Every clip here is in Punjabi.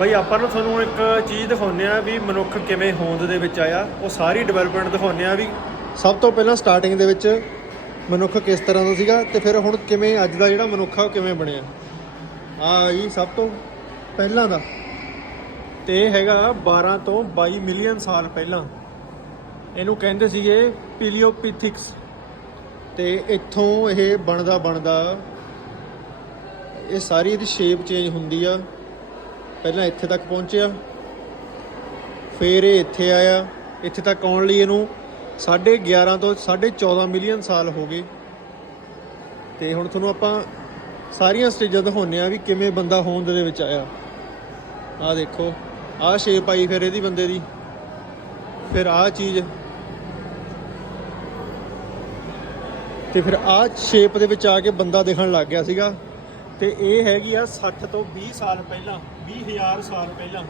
ਬਈ ਆਪਾਂ ਨੂੰ ਤੁਹਾਨੂੰ ਇੱਕ ਚੀਜ਼ ਦਿਖਾਉਂਦੇ ਆ ਵੀ ਮਨੁੱਖ ਕਿਵੇਂ ਹੋਂਦ ਦੇ ਵਿੱਚ ਆਇਆ। ਉਹ ਸਾਰੀ ਡਿਵੈਲਪਮੈਂਟ ਦਿਖਾਉਂਦੇ ਆ ਵੀ ਸਭ ਤੋਂ ਪਹਿਲਾਂ ਸਟਾਰਟਿੰਗ ਦੇ ਵਿੱਚ ਮਨੁੱਖ ਕਿਸ ਤਰ੍ਹਾਂ ਦਾ ਸੀਗਾ ਤੇ ਫਿਰ ਹੁਣ ਕਿਵੇਂ ਅੱਜ ਦਾ ਜਿਹੜਾ ਮਨੁੱਖ ਆ ਉਹ ਕਿਵੇਂ ਬਣਿਆ। ਆ ਜੀ ਸਭ ਤੋਂ ਪਹਿਲਾਂ ਦਾ। ਤੇ ਇਹ ਹੈਗਾ 12 ਤੋਂ 22 ਮਿਲੀਅਨ ਸਾਲ ਪਹਿਲਾਂ। ਇਹਨੂੰ ਕਹਿੰਦੇ ਸੀਗੇ ਪੀਲੀਓਪੀਥਿਕਸ ਤੇ ਇੱਥੋਂ ਇਹ ਬਣਦਾ ਬਣਦਾ ਇਹ ਸਾਰੀ ਇਹਦੀ ਸ਼ੇਪ ਚੇਂਜ ਹੁੰਦੀ ਆ। ਪਹਿਲਾਂ ਇੱਥੇ ਤੱਕ ਪਹੁੰਚਿਆ। ਫਿਰ ਇਹ ਇੱਥੇ ਆਇਆ। ਇੱਥੇ ਤੱਕ ਆਉਣ ਲਈ ਇਹਨੂੰ 11.5 ਤੋਂ 14.5 ਮਿਲੀਅਨ ਸਾਲ ਹੋ ਗਏ। ਤੇ ਹੁਣ ਤੁਹਾਨੂੰ ਆਪਾਂ ਸਾਰੀਆਂ ਸਟੇਜਾਂ ਦਿਖਾਉਂਦੇ ਆ ਵੀ ਕਿਵੇਂ ਬੰਦਾ ਹੋਂਦ ਦੇ ਵਿੱਚ ਆਇਆ। ਆਹ ਦੇਖੋ, ਆਹ ਸ਼ੇਪ ਆਈ ਫਿਰ ਇਹਦੀ ਬੰਦੇ ਦੀ। ਫਿਰ ਆਹ ਚੀਜ਼। ਤੇ ਫਿਰ ਆਹ ਸ਼ੇਪ ਦੇ ਵਿੱਚ ਆ ਕੇ ਬੰਦਾ ਦਿਖਣ ਲੱਗ ਗਿਆ ਸੀਗਾ। ਤੇ ਇਹ ਹੈਗੀ ਆ 60 ਤੋਂ 20 ਸਾਲ ਪਹਿਲਾਂ। 20000 ਸਾਲ ਪਹਿਲਾਂ।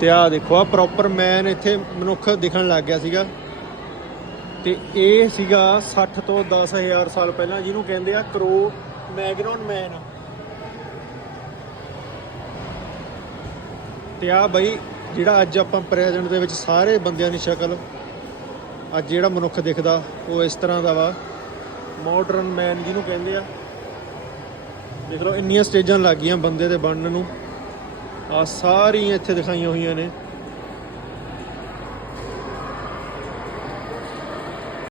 ਤੇ ਆਹ ਦੇਖੋ ਆ ਪ੍ਰੋਪਰ ਮੈਨ ਇੱਥੇ ਮਨੁੱਖ ਦਿਖਣ ਲੱਗ ਗਿਆ ਸੀਗਾ। ਤੇ ਇਹ ਸੀਗਾ 60 ਤੋਂ 10000 ਸਾਲ ਪਹਿਲਾਂ, ਜਿਹਨੂੰ ਕਹਿੰਦੇ ਆ ਕਰੋ ਮੈਗਨੋਨ ਮੈਨ ਤੇ ਆ ਬਈ, ਜਿਹੜਾ ਅੱਜ ਆਪਾਂ ਪ੍ਰੈਜ਼ੈਂਟ ਦੇ ਵਿੱਚ ਸਾਰੇ ਬੰਦਿਆਂ ਦੀ ਸ਼ਕਲ, ਅੱਜ ਜਿਹੜਾ ਮਨੁੱਖ ਦਿਖਦਾ, ਉਹ ਇਸ ਤਰ੍ਹਾਂ ਦਾ ਵਾ। ਮਾਡਰਨ ਮੈਨ ਜਿਹਨੂੰ ਕਹਿੰਦੇ ਆ। ਦੇਖ ਲਓ, ਇੰਨੀਆਂ ਸਟੇਜਾਂ ਲੱਗ ਗਈਆਂ ਬੰਦੇ ਦੇ ਬਣਨ ਨੂੰ। ਆ ਸਾਰੀਆਂ ਇੱਥੇ ਦਿਖਾਈਆਂ ਹੋਈਆਂ ਨੇ।